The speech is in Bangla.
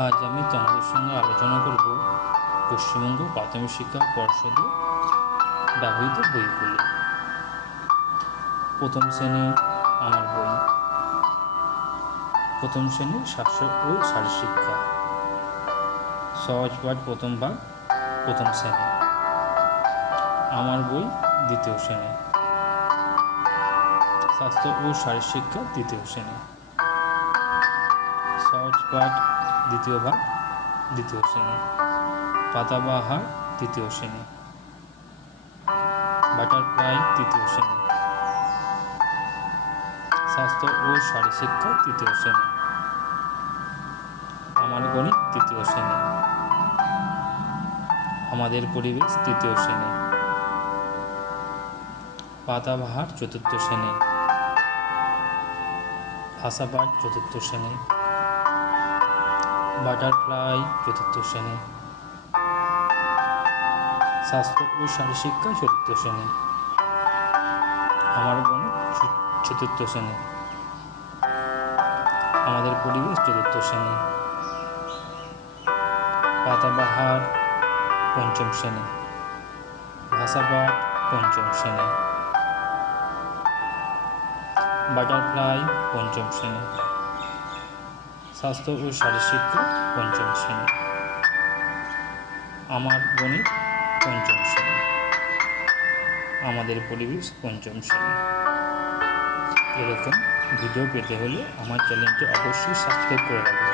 আজ আমি তোমাদের সঙ্গে আলোচনা করব পশ্চিমবঙ্গ প্রাথমিক শিক্ষা পর্ষদে ব্যবহৃত বইগুলি। প্রথম শ্রেণি, আমার বই। প্রথম শ্রেণি শাস্ত্র ও শারীরশিক্ষা সহজ পাঠ, প্রথম ভাগ, প্রথম শ্রেণি। আমার বই, দ্বিতীয় শ্রেণি। স্বাস্থ্য ও শারীরশিক্ষা দ্বিতীয় শ্রেণি। সহজ পাঠ দ্বিতীয় ভাগ, দ্বিতীয় শ্রেণি। পাতাবাহার, তৃতীয় শ্রেণি। বাটারফ্লাই তৃতীয় শ্রেণি। স্বাস্থ্য ও শারীরশিক্ষা, তৃতীয় শ্রেণি। আমার গণিত, তৃতীয় শ্রেণি। আমাদের পরিবেশ, তৃতীয় শ্রেণি। পাতাবাহার, চতুর্থ শ্রেণি। ভাষাপাঠ, চতুর্থ শ্রেণি। বাটারফ্লাই চতুর্থ শ্রেণি। স্বাস্থ্য ও শারীরশিক্ষা চতুর্থ শ্রেণি। আমার বোন চতুর্থ শ্রেণি। আমাদের পরিবেশ চতুর্থ শ্রেণি। পাতাবাহার পঞ্চম শ্রেণি। ভাষাপাঠ পঞ্চম শ্রেণি। বাটারফ্লাই পঞ্চম শ্রেণি। স্বাস্থ্য ও শারীরশিক্ষা পঞ্চম শ্রেণি। আমার গণিত পঞ্চম শ্রেণি। আমাদের পরিবেশ পঞ্চম শ্রেণি। এরকম ভিডিও পেতে হলে আমার চ্যানেলটি অবশ্যই সাবস্ক্রাইব করে রাখবেন।